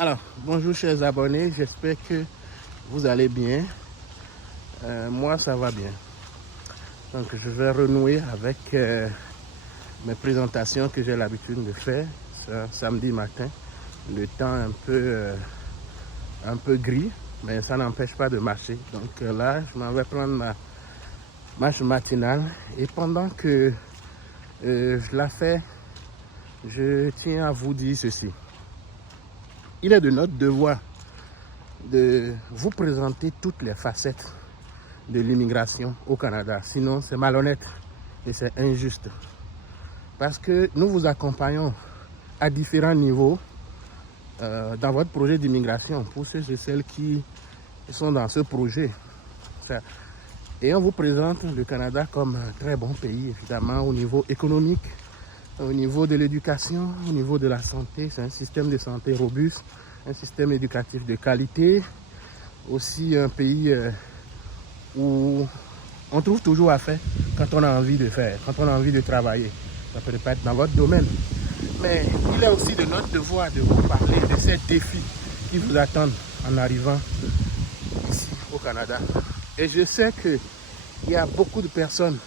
Alors, bonjour chers abonnés, j'espère que vous allez bien. Moi, ça va bien. Donc, je vais renouer avec mes présentations que j'ai l'habitude de faire samedi matin. Le temps un peu gris, mais ça n'empêche pas de marcher. Donc là, je m'en vais prendre ma marche matinale. Et pendant que je la fais, je tiens à vous dire ceci. Il est de notre devoir de vous présenter toutes les facettes de l'immigration au Canada. Sinon, c'est malhonnête et c'est injuste. Parce que nous vous accompagnons à différents niveaux dans votre projet d'immigration. Pour ceux et celles qui sont dans ce projet. Et on vous présente le Canada comme un très bon pays, évidemment, au niveau économique, au niveau de l'éducation, au niveau de la santé. C'est un système de santé robuste, un système éducatif de qualité. Aussi un pays où on trouve toujours à faire quand on a envie de faire, quand on a envie de travailler. Ça peut pas être dans votre domaine. Mais il est aussi de notre devoir de vous parler de ces défis qui vous attendent en arrivant ici au Canada. Et je sais qu'il y a beaucoup de personnes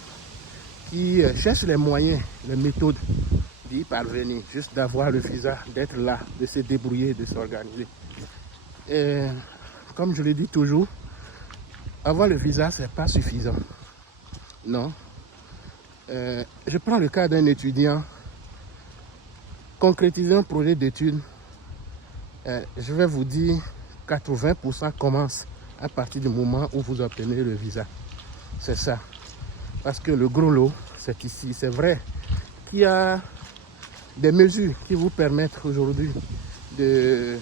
qui cherchent les moyens, les méthodes d'y parvenir, juste d'avoir le visa, d'être là, de se débrouiller, de s'organiser. Et comme je le dis toujours, avoir le visa, ce n'est pas suffisant. Non. Je prends le cas d'un étudiant. Concrétiser un projet d'études, je vais vous dire, 80% commence à partir du moment où vous obtenez le visa. C'est ça. Parce que le gros lot, c'est ici. C'est vrai qu'il y a des mesures qui vous permettent aujourd'hui de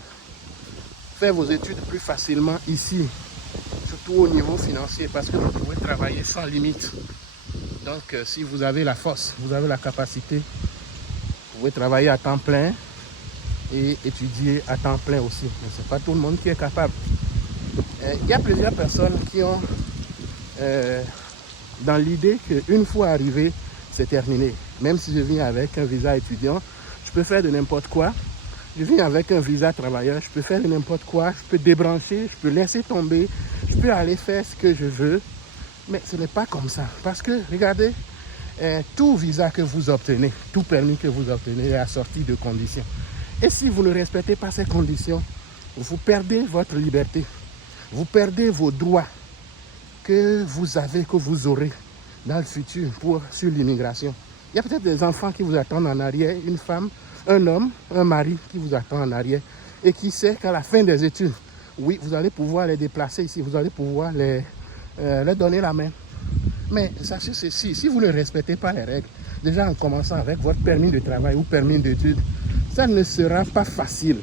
faire vos études plus facilement ici, surtout au niveau financier, parce que vous pouvez travailler sans limite. Donc, si vous avez la force, vous avez la capacité, vous pouvez travailler à temps plein et étudier à temps plein aussi. Mais ce n'est pas tout le monde qui est capable. Il y a plusieurs personnes qui ont dans l'idée qu'une fois arrivé, c'est terminé. Même si je viens avec un visa étudiant, je peux faire de n'importe quoi. Je viens avec un visa travailleur, je peux faire de n'importe quoi. Je peux débrancher, je peux laisser tomber, je peux aller faire ce que je veux. Mais ce n'est pas comme ça. Parce que, regardez, tout visa que vous obtenez, tout permis que vous obtenez est assorti de conditions. Et si vous ne respectez pas ces conditions, vous perdez votre liberté. Vous perdez vos droits que vous avez, que vous aurez dans le futur sur l'immigration. Il y a peut-être des enfants qui vous attendent en arrière, une femme, un homme, un mari qui vous attend en arrière et qui sait qu'à la fin des études, oui, vous allez pouvoir les déplacer ici, vous allez pouvoir leur donner la main. Mais sachez ceci, si vous ne respectez pas les règles, déjà en commençant avec votre permis de travail ou permis d'études, ça ne sera pas facile.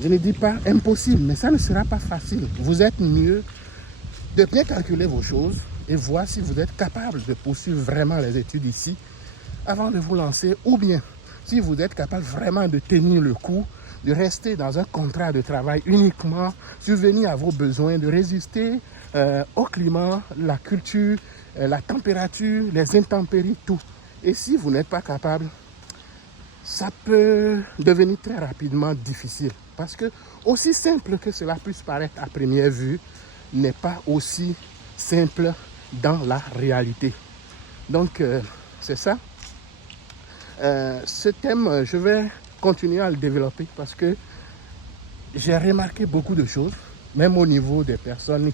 Je ne dis pas impossible, mais ça ne sera pas facile. Vous êtes mieux de bien calculer vos choses et voir si vous êtes capable de poursuivre vraiment les études ici avant de vous lancer, ou bien si vous êtes capable vraiment de tenir le coup, de rester dans un contrat de travail uniquement, subvenir à vos besoins, de résister au climat, la culture, la température, les intempéries, tout. Et si vous n'êtes pas capable, ça peut devenir très rapidement difficile. Parce que aussi simple que cela puisse paraître à première vue, n'est pas aussi simple dans la réalité. Donc, c'est ça. Ce thème, je vais continuer à le développer parce que j'ai remarqué beaucoup de choses, même au niveau des personnes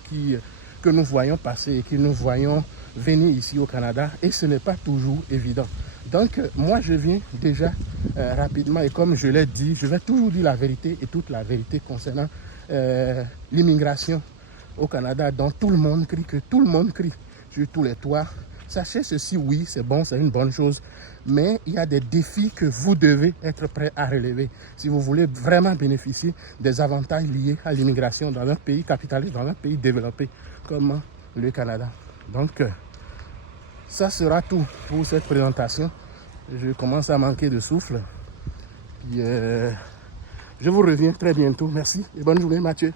que nous voyons passer et que nous voyons venir ici au Canada, et ce n'est pas toujours évident. Donc, moi, je viens déjà rapidement, et comme je l'ai dit, je vais toujours dire la vérité et toute la vérité concernant l'immigration au Canada, dont tout le monde crie, que tout le monde crie sur tous les toits. Sachez ceci, oui, c'est bon, c'est une bonne chose, mais il y a des défis que vous devez être prêt à relever si vous voulez vraiment bénéficier des avantages liés à l'immigration dans un pays capitaliste, dans un pays développé comme le Canada. Donc, ça sera tout pour cette présentation. Je commence à manquer de souffle. Puis, je vous reviens très bientôt. Merci et bonne journée, Mathieu.